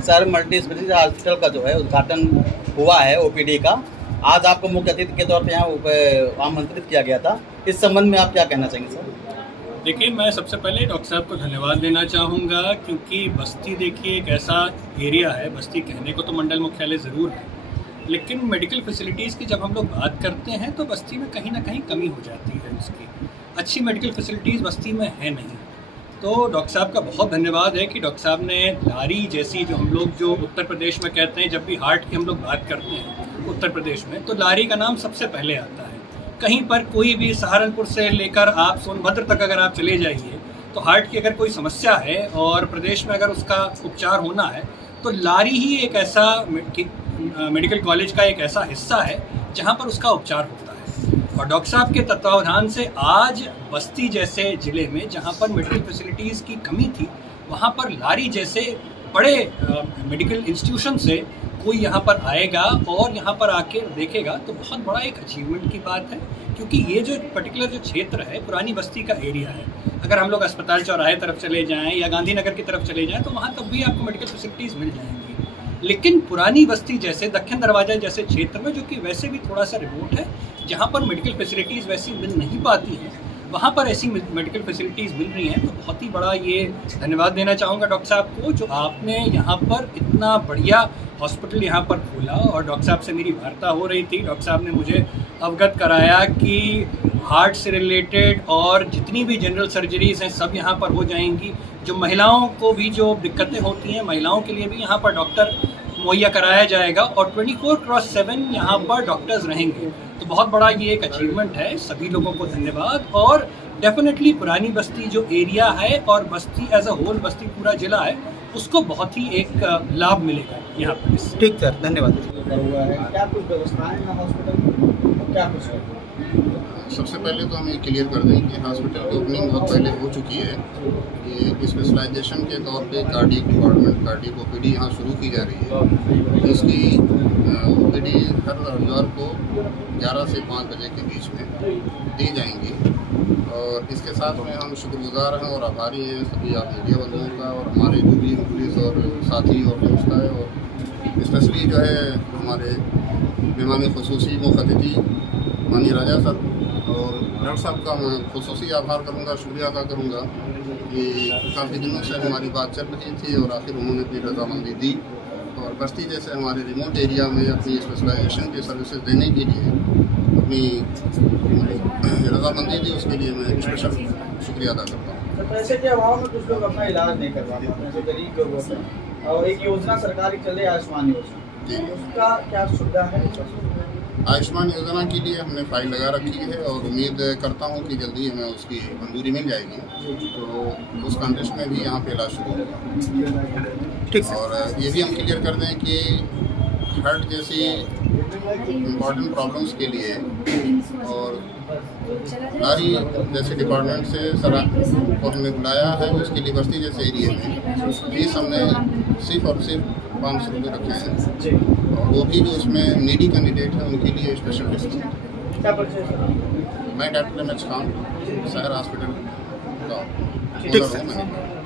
Sir multi speciality hospital का जो है उद्घाटन हुआ है ओपीडी का। आज आपको मुख्य अतिथि के तौर पर यहाँ आमंत्रित किया गया था। इस संबंध में आप क्या कहना चाहेंगे सर? देखिए, मैं सबसे पहले डॉक्टर साहब को धन्यवाद देना चाहूँगा, क्योंकि बस्ती देखिए एक ऐसा एरिया है, बस्ती कहने को तो मंडल मुख्यालय ज़रूर है, लेकिन मेडिकल फैसिलिटीज़ की जब हम लोग बात करते हैं तो बस्ती में कहीं ना कहीं कमी हो जाती है। उसकी अच्छी मेडिकल फैसिलिटीज़ बस्ती में है नहीं। तो डॉक्टर साहब का बहुत धन्यवाद है कि डॉक्टर साहब ने लारी जैसी, जो हम लोग जो उत्तर प्रदेश में कहते हैं, जब भी हार्ट की हम लोग बात करते हैं उत्तर प्रदेश में, तो लारी का नाम सबसे पहले आता है। कहीं पर कोई भी सहारनपुर से लेकर आप सोनभद्र तक अगर आप चले जाइए तो हार्ट की अगर कोई समस्या है और प्रदेश में अगर उसका उपचार होना है तो लारी ही एक ऐसा मेडिकल कॉलेज का एक ऐसा हिस्सा है जहां पर उसका उपचार होता है। और डॉक्टर साहब के तत्वावधान से आज बस्ती जैसे ज़िले में जहां पर मेडिकल फैसिलिटीज़ की कमी थी, वहां पर लारी जैसे बड़े मेडिकल इंस्टीट्यूशन से कोई यहाँ पर आएगा और यहाँ पर आके देखेगा तो बहुत बड़ा एक अचीवमेंट की बात है। क्योंकि ये जो पर्टिकुलर जो क्षेत्र है पुरानी बस्ती का एरिया है, अगर हम लोग अस्पताल चौराहे तरफ चले जाएं या गांधीनगर की तरफ चले जाएं तो वहाँ तब भी आपको मेडिकल फैसिलिटीज़ मिल जाएंगी। लेकिन पुरानी बस्ती जैसे दक्षिण दरवाजा जैसे क्षेत्र में, जो कि वैसे भी थोड़ा सा रिमोट है, जहाँ पर मेडिकल फैसिलिटीज़ वैसी मिल नहीं पाती हैं, वहाँ पर ऐसी मेडिकल फैसिलिटीज़ मिल रही हैं। तो बहुत ही बड़ा ये धन्यवाद देना चाहूँगा डॉक्टर साहब को, जो आपने यहाँ पर इतना बढ़िया हॉस्पिटल यहाँ पर खोला। और डॉक्टर साहब से मेरी वार्ता हो रही थी, डॉक्टर साहब ने मुझे अवगत कराया कि हार्ट से रिलेटेड और जितनी भी जनरल सर्जरीज़ हैं सब यहाँ पर हो जाएंगी। जो महिलाओं को भी जो दिक्कतें होती हैं, महिलाओं के लिए भी यहाँ पर डॉक्टर मुहैया कराया जाएगा और 24/7 यहाँ पर डॉक्टर्स रहेंगे। तो बहुत बड़ा ये एक अचीवमेंट है। सभी लोगों को धन्यवाद। और डेफिनेटली पुरानी बस्ती जो एरिया है और बस्ती एज अ होल, बस्ती पूरा जिला है, उसको बहुत ही एक लाभ मिलेगा यहाँ पर। ठीक सर, धन्यवाद। क्या कुछ व्यवस्थाएं हैं हॉस्पिटल में, क्या कुछ है? सबसे पहले तो हम ये क्लियर कर दें कि हॉस्पिटल की ओपनिंग बहुत पहले हो चुकी है। ये स्पेशलाइजेशन के तौर पे कार्डियक डिपार्टमेंट, कार्डियक ओपीडी यहाँ शुरू की जा रही है। इसकी ओपीडी हर रविवार को 11 से 5 बजे के बीच में दी जाएंगी। और इसके साथ में हम शुक्रगुजार हैं और आभारी हैं सभी आप मीडिया बंधुओं का और हमारे जो भी पुलिस और साथी और दोस्त है, और स्पेशली जो है हमारे मेहमान खुसूसी मुख्य अतिथि माननीय राजा सर और डॉक्टर साहब का मैं खुसूसी आभार करूंगा, शुक्रिया अदा करूंगा कि काफ़ी दिनों से हमारी बात चल रही थी और आखिर उन्होंने अपनी रजामंदी दी। और बस्ती जैसे हमारे रिमोट एरिया में अपनी स्पेशलाइजेशन की सर्विसेज देने के लिए अपनी रजामंदी दी, उसके लिए मैं स्पेशल शुक्रिया अदा करता हूँ। तो पैसे के अभाव में कुछ लोग अपना इलाज नहीं करवा पाते, जो गरीब लोग होते हैं, और एक योजना सरकार की चल रही है आयुष्मान योजना, उसका क्या सुविधा है? आयुष्मान योजना के लिए हमने फाइल लगा रखी है और उम्मीद करता हूँ कि जल्दी हमें उसकी मंजूरी मिल जाएगी, तो उस कंटेस्ट में भी यहाँ पे इलाज शुरू होगा। ठीक। और ये भी हम क्लियर कर दें कि हार्ट जैसी इम्पॉर्टेंट प्रॉब्लम्स के लिए और लारी जैसे डिपार्टमेंट से सर को हमने बुलाया है, उसके लिए बस्ती जैसे एरिया में फीस हमने सिर्फ और सिर्फ 500 रुपये रखे हैं। और वो भी जो उसमें नीडी कैंडिडेट है उनके लिए स्पेशल डिस्काउंट। क्या परिचय सर? मैं डॉक्टर एम एच खान, शहर हॉस्पिटल का ठीक ओनर हूँ।